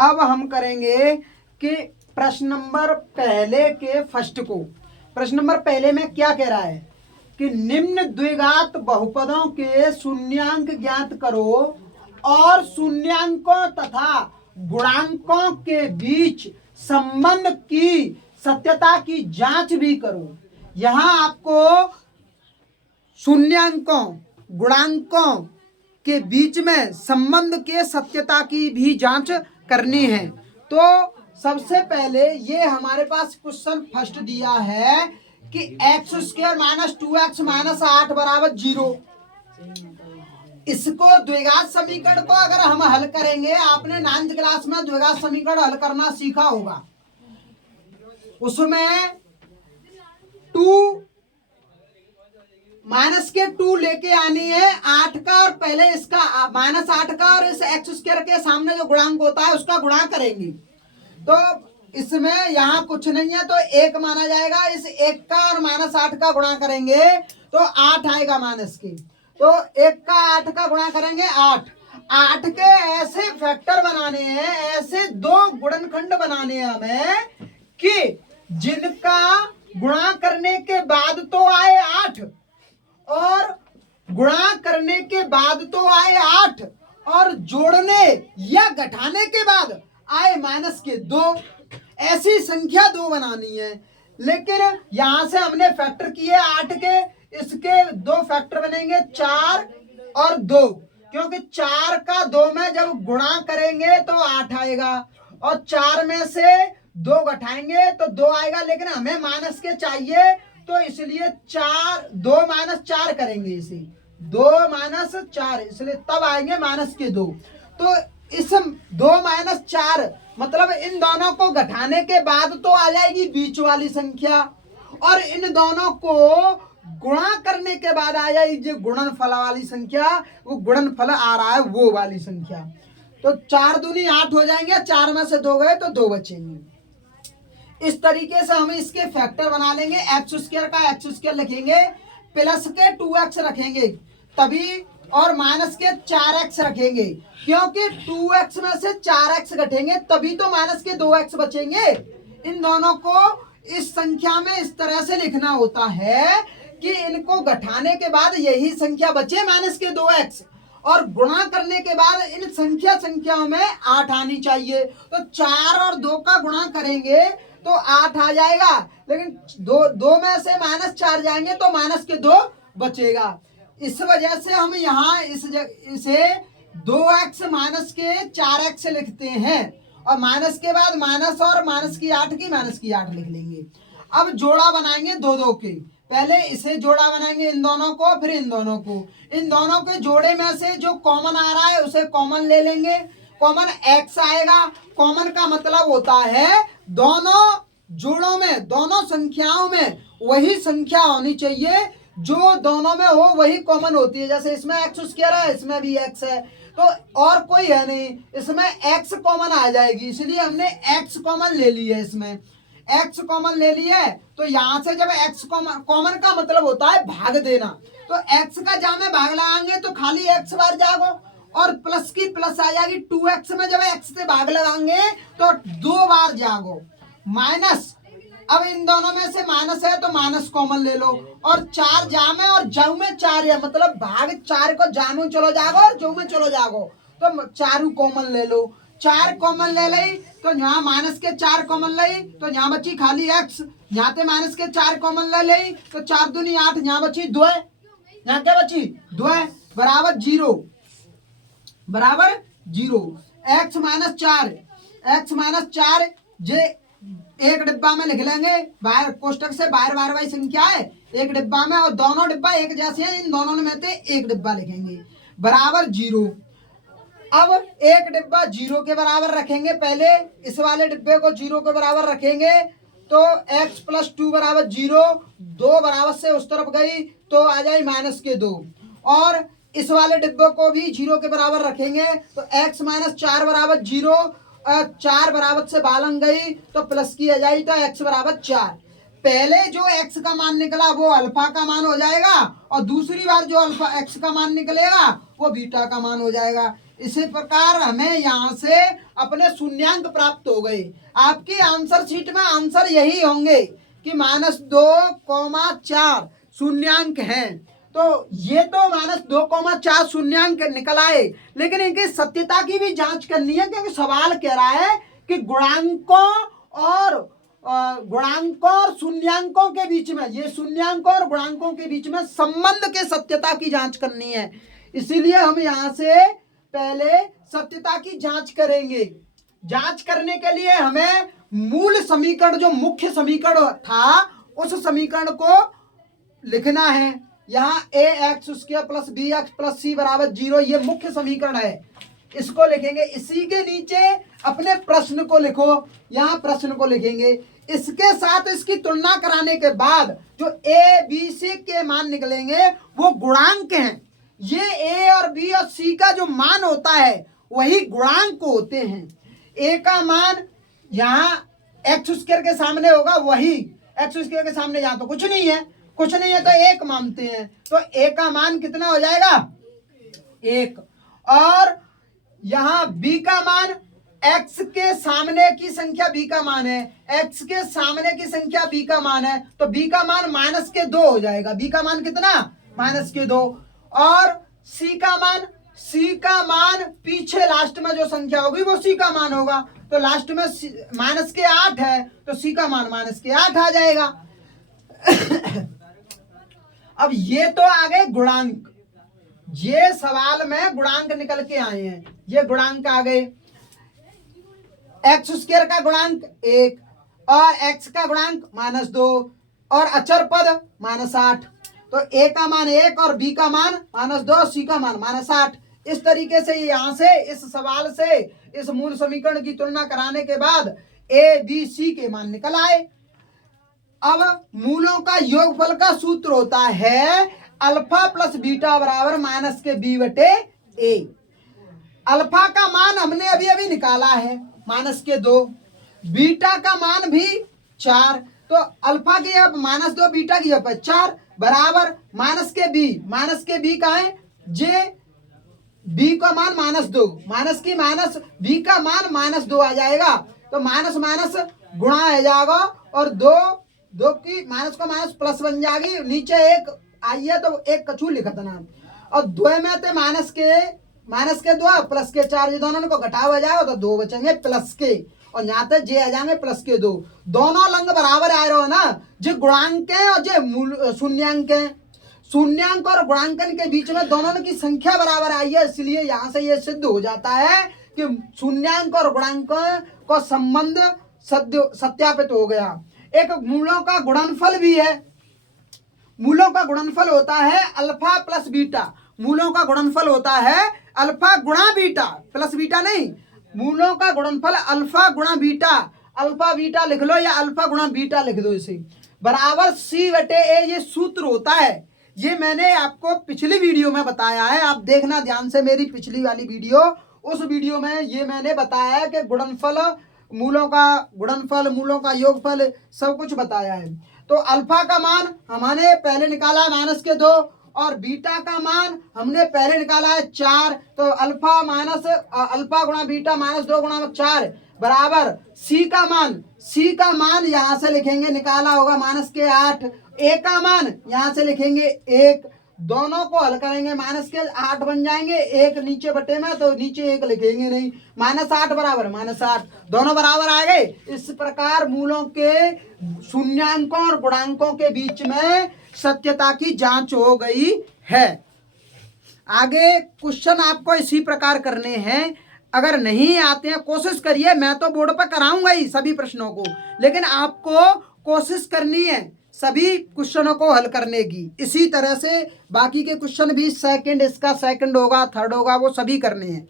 अब हम करेंगे कि प्रश्न नंबर पहले के फर्स्ट को। प्रश्न नंबर पहले में क्या कह रहा है कि निम्न द्विघात बहुपदों के शून्यांक ज्ञात करो और शून्यांकों तथा गुणांकों के बीच संबंध की सत्यता की जांच भी करो। यहां आपको शून्यांकों गुणांकों के बीच में संबंध के सत्यता की भी जांच करनी है। तो सबसे पहले ये हमारे पास क्वेश्चन फर्स्ट दिया है कि x square minus 2x minus 8 बराबर 0। इसको द्विघात समीकरण को अगर हम हल करेंगे, आपने 9th क्लास में द्विघात समीकरण हल करना सीखा होगा, उसमें 2 माइनस के 2 लेके आनी है 8 का, और पहले इसका माइनस 8 का और इस एक्स स्क्वायर के सामने जो गुणांक होता है उसका गुणा करेंगे। तो इसमें यहाँ कुछ नहीं है तो 1 माना जाएगा। इस 1 का और माइनस 8 का गुणा करेंगे तो 8 आएगा माइनस के। तो 1 का 8 का गुणा करेंगे 8 के ऐसे फैक्टर बनाने हैं, ऐसे दो गुणनखंड बनाने हैं हमें कि जिनका गुणा करने के बाद तो आए 8 और गुणा करने के बाद तो आए 8 और जोड़ने या घटाने के बाद आए माइनस के 2। ऐसी संख्या 2 बनानी है। लेकिन यहां से हमने फैक्टर किए 8 के, इसके 2 फैक्टर बनेंगे 4 और 2, क्योंकि 4 का 2 में जब गुणा करेंगे तो 8 आएगा और 4 में से 2 घटाएंगे तो 2 आएगा। लेकिन हमें माइनस के चाहिए तो इसलिए 2 माइनस 4 करेंगे, इसे 2 माइनस 4, इसलिए तब आएंगे माइनस के 2। तो इस 2 माइनस 4 मतलब इन दोनों को घटाने के बाद तो आ जाएगी बीच वाली संख्या, और इन दोनों को गुणा करने के बाद आ जाएगी जो गुणनफल वाली संख्या, वो गुणनफल आ रहा है वो वाली संख्या। तो 4 दूनी 8 हो जाएंगे, 4 में से 2 गए तो 2 बचेंगे। इस तरीके से हम इसके फैक्टर बना लेंगे। एक्स स्क्वायर का एक्स स्क्वायर लिखेंगे, प्लस के 2x रखेंगे तभी, और माइनस के 4x रखेंगे, क्योंकि 2x में से 4x घटेंगे तभी तो माइनस के 2x बचेंगे। इन दोनों को इस संख्या में इस तरह से लिखना होता है कि इनको घटाने के बाद यही संख्या बचे माइनस के 2x, और गुणा करने के बाद इन संख्याओं में 8 आनी चाहिए। तो 4 और 2 का गुणा करेंगे तो 8 आ जाएगा, लेकिन 2 में से माइनस 4 जाएंगे तो माइनस के 2 बचेगा। इस वजह से हम यहाँ इसे 2x माइनस के 4x लिखते हैं, और माइनस के बाद माइनस और माइनस की 8 लिख लेंगे। अब जोड़ा बनाएंगे 2 के, पहले इसे जोड़ा बनाएंगे इन दोनों को, फिर इन दोनों को। इन दोनों के जोड़े में से जो कॉमन आ रहा है उसे कॉमन ले लेंगे, कॉमन x आएगा। कॉमन का मतलब होता है दोनों जोड़ों में, दोनों संख्याओं में वही संख्या होनी चाहिए, जो दोनों में हो वही कॉमन होती है। जैसे इसमें एक्स स्क्वायर है, इसमें भी x है, तो और कोई है नहीं, इसमें x कॉमन आ जाएगी, इसलिए हमने x कॉमन ले ली है। इसमें x कॉमन ले लिया है तो यहां से जब x कॉमन का मतलब होता है भाग देना, तो x का जहां में भाग लगाएंगे तो खाली x बार जाओ, और प्लस की प्लस आ जाएगी। 2x में जब x से भाग लगाएंगे तो 2 बार जागो माइनस। अब इन दोनों में से माइनस है तो माइनस कॉमन ले लो, और 4 जा में और जाऊ में 4 है, मतलब भाग 4 को जानू चलो जागो और जाऊ में चलो जागो, तो 4 कॉमन ले लो। 4 कॉमन ले ली तो यहाँ माइनस के 4 कॉमन ली तो यहाँ बची खाली x, यहाँ पे माइनस के 4 कॉमन ले ली तो 4 दूनी 8, यहाँ बची 2, यहाँ क्या बची 2 बराबर 0, बराबर 0। x माइनस 4 जे एक डिब्बा में लिख लेंगे, बाहर कोष्टक से बाहर बार वाली संख्या है एक डिब्बा में, और दोनों डिब्बा एक जैसे हैं, इन दोनों में से एक डिब्बा लिखेंगे बराबर 0। अब एक डिब्बा 0 के बराबर रखेंगे, पहले इस वाले डिब्बे को 0 के बराबर रखेंगे तो x प्लस 2 बराबर 0, 2 बराबर से उस तरफ गई तो आ जाए माइनस के 2, और इस वाले डिब्बे को भी 0 के बराबर रखेंगे तो x माइनस 4 बराबर 0, 4 बराबर से बालन गई तो प्लस की आ जाएगी तो x बराबर 4। पहले जो x का मान निकला वो अल्फा का मान हो जाएगा, और दूसरी बार जो अल्फा x का मान निकलेगा वो बीटा का मान हो जाएगा। इसी प्रकार हमें यहाँ से अपने शून्यांक प्राप्त हो गए। आपकी आंसर शीट में आंसर यही होंगे कि -2,4 शून्यांक हैं। तो ये तो -2,4 शून्यांक निकल आए, लेकिन इनकी सत्यता की भी जांच करनी है, क्योंकि सवाल कह रहा है कि गुणांकों और शून्यांकों के बीच में, ये शून्यांकों और गुणांकों के बीच में संबंध के सत्यता की जांच करनी है। इसीलिए हम यहाँ से पहले सत्यता की जांच करेंगे। जांच करने के लिए हमें मूल समीकरण, जो मुख्य समीकरण था, उस समीकरण को लिखना है। यहाँ ax² + bx + c = 0 ये मुख्य समीकरण है, इसको लिखेंगे। इसी के नीचे अपने प्रश्न को लिखो, यहाँ प्रश्न को लिखेंगे। इसके साथ इसकी तुलना कराने के बाद जो a b c के मान निकलेंगे वो गुणांक हैं। ये a और b और c का जो मान होता है वही गुणांक होते हैं। a का मान यहाँ x² के सामने होगा, वही x² के सामने यहाँ तो कुछ नहीं है तो 1 मानते हैं, तो a का मान कितना हो जाएगा 1। और यहाँ b का मान x के सामने की संख्या b का मान है, x के सामने की संख्या b का मान है, तो b का मान -2 हो जाएगा। b का मान कितना -2। और c का मान पीछे लास्ट में जो संख्या होगी वो c का मान होगा, तो लास्ट में -8 है, तो c का मान -8 आ जाएगा। अब ये तो आ गए गुणांक, ये सवाल में गुणांक निकल के आए हैं, ये गुणांक आ गए। x² का गुणांक 1 और x का गुणांक -2 और अचर पद -8, तो a का मान 1 और b का मान -2 और c का मान -8। इस तरीके से यहाँ से इस सवाल से इस मूल समीकरण की तुलना कराने के बाद a b c के मान निकल आए। अब मूलों का योगफल का सूत्र होता है अल्फा + बीटा = -b/a। अल्फा का मान हमने अभी निकाला है -2, बीटा का मान भी 4, तो अल्फा की अब -2, बीटा की अब 4 बराबर -b का है जे b का मान -2, b का मान -2 आ जाएगा, तो माइनस गुणा आ जाएगा और दो की माइनस को माइनस प्लस बन जाएगी, नीचे 1 आई है तो 1 कछू लिखा था नाम, और 2 में थे माइनस के 2 प्लस के 4, ये दोनों को घटाव आ जाएगा तो 2 बचेंगे प्लस के, और यहाँ पे जे आ जाएंगे प्लस के 2। दोनों लंग बराबर आ रहे हो ना, जो गुणांक है और जो मूल शून्यांक है, शून्यांक और गुणांकन के बीच में दोनों की संख्या बराबर आई है, इसलिए यहाँ से ये सिद्ध हो जाता है कि शून्यांक और गुणांक का संबंध सत्यापित हो गया। एक मूलों का गुणनफल भी है, मूलों का गुणनफल होता है अल्फा प्लस बीटा, मूलों का गुणनफल होता है अल्फा गुणा बीटा, प्लस बीटा नहीं, मूलों का गुणनफल अल्फा गुणा बीटा, अल्फा बीटा लिख लो या अल्फा गुणा बीटा लिख दो, इसे बराबर c/a ये सूत्र होता है। ये मैंने आपको पिछली वीडियो में बताया है, आप देखना ध्यान से मेरी पिछली वाली वीडियो, उस वीडियो में ये मैंने बताया है कि गुणनफल, मूलों का गुणनफल, मूलों का योगफल सब कुछ बताया है। तो अल्फा का मान हमने पहले निकाला है -2 और बीटा का मान हमने पहले निकाला है 4, तो अल्फा गुणा बीटा -2 गुणा 4 बराबर c का मान यहाँ से लिखेंगे, निकाला होगा -8, a का मान यहाँ से लिखेंगे 1, दोनों को हल करेंगे -8 बन जाएंगे, 1 नीचे बटे में तो नीचे 1 लिखेंगे नहीं, -8 बराबर -8, दोनों बराबर आ गए। इस प्रकार मूलों के शून्यांकों और गुणांकों के बीच में सत्यता की जांच हो गई है। आगे क्वेश्चन आपको इसी प्रकार करने हैं, अगर नहीं आते हैं कोशिश करिए, मैं तो बोर्ड पर कराऊंगा ही सभी प्रश्नों को, लेकिन आपको कोशिश करनी है सभी क्वेश्चनों को हल करने की। इसी तरह से बाकी के क्वेश्चन भी सेकंड, इसका सेकंड होगा, थर्ड होगा, वो सभी करने हैं।